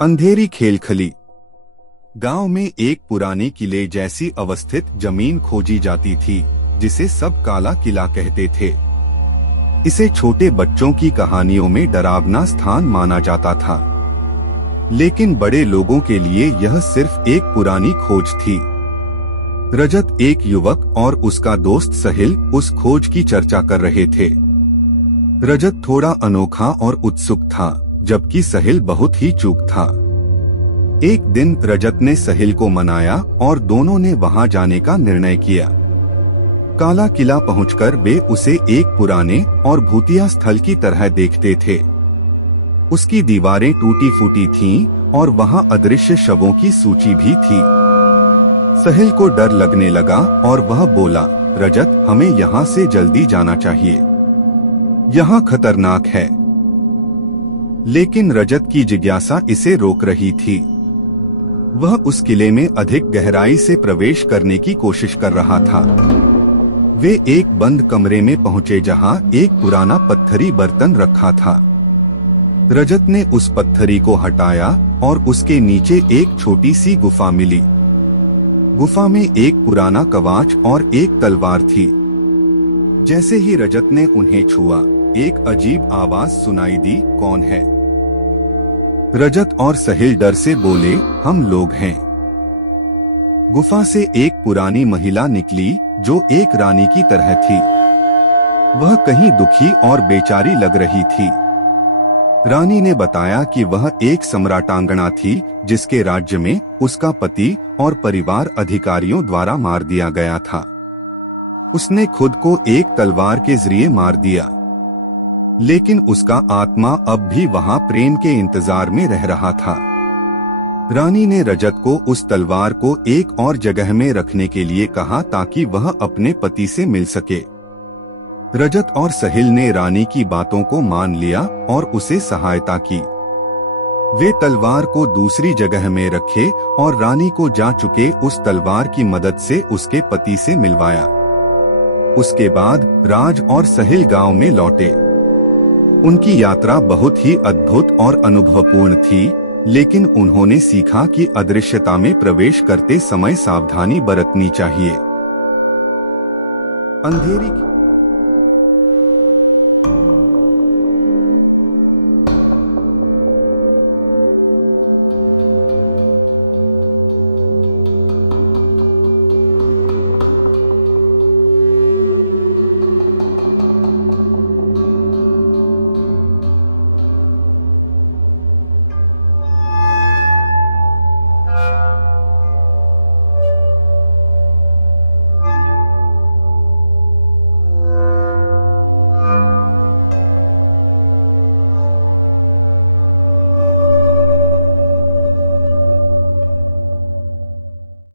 अंधेरी खेलखली। गांव में एक पुराने किले जैसी अवस्थित जमीन खोजी जाती थी, जिसे सब काला किला कहते थे। इसे छोटे बच्चों की कहानियों में डरावना स्थान माना जाता था, लेकिन बड़े लोगों के लिए यह सिर्फ एक पुरानी खोज थी। रजत, एक युवक, और उसका दोस्त साहिल उस खोज की चर्चा कर रहे थे। रजत थोड़ा अनोखा और उत्सुक था, जबकि साहिल बहुत ही चूक था। एक दिन रजत ने साहिल को मनाया और दोनों ने वहां जाने का निर्णय किया। काला किला पहुंचकर वे उसे एक पुराने और भूतिया स्थल की तरह देखते थे। उसकी दीवारें टूटी फूटी थीं और वहां अदृश्य शवों की सूची भी थी। साहिल को डर लगने लगा और वह बोला, रजत, हमें यहाँ से जल्दी जाना चाहिए, यहाँ खतरनाक है। लेकिन रजत की जिज्ञासा इसे रोक रही थी। वह उस किले में अधिक गहराई से प्रवेश करने की कोशिश कर रहा था। वे एक बंद कमरे में पहुंचे जहां एक पुराना पत्थरी बर्तन रखा था। रजत ने उस पत्थरी को हटाया और उसके नीचे एक छोटी सी गुफा मिली। गुफा में एक पुराना कवच और एक तलवार थी। जैसे ही रजत ने उन्हें छुआ, एक अजीब आवाज सुनाई दी, कौन है? रजत और साहिल डर से बोले, हम लोग हैं। गुफा से एक पुरानी महिला निकली जो एक रानी की तरह थी। वह कहीं दुखी और बेचारी लग रही थी। रानी ने बताया कि वह एक सम्राटांगना थी, जिसके राज्य में उसका पति और परिवार अधिकारियों द्वारा मार दिया गया था। उसने खुद को एक तलवार के जरिए मार दिया, लेकिन उसका आत्मा अब भी वहां प्रेम के इंतजार में रह रहा था। रानी ने रजत को उस तलवार को एक और जगह में रखने के लिए कहा ताकि वह अपने पति से मिल सके। रजत और साहिल ने रानी की बातों को मान लिया और उसे सहायता की। वे तलवार को दूसरी जगह में रखे और रानी को जा चुके उस तलवार की मदद से उसके पति से मिलवाया। उसके बाद राज और साहिल गांव में लौटे। उनकी यात्रा बहुत ही अद्भुत और अनुभवपूर्ण थी, लेकिन उन्होंने सीखा कि अदृश्यता में प्रवेश करते समय सावधानी बरतनी चाहिए। अंधेरी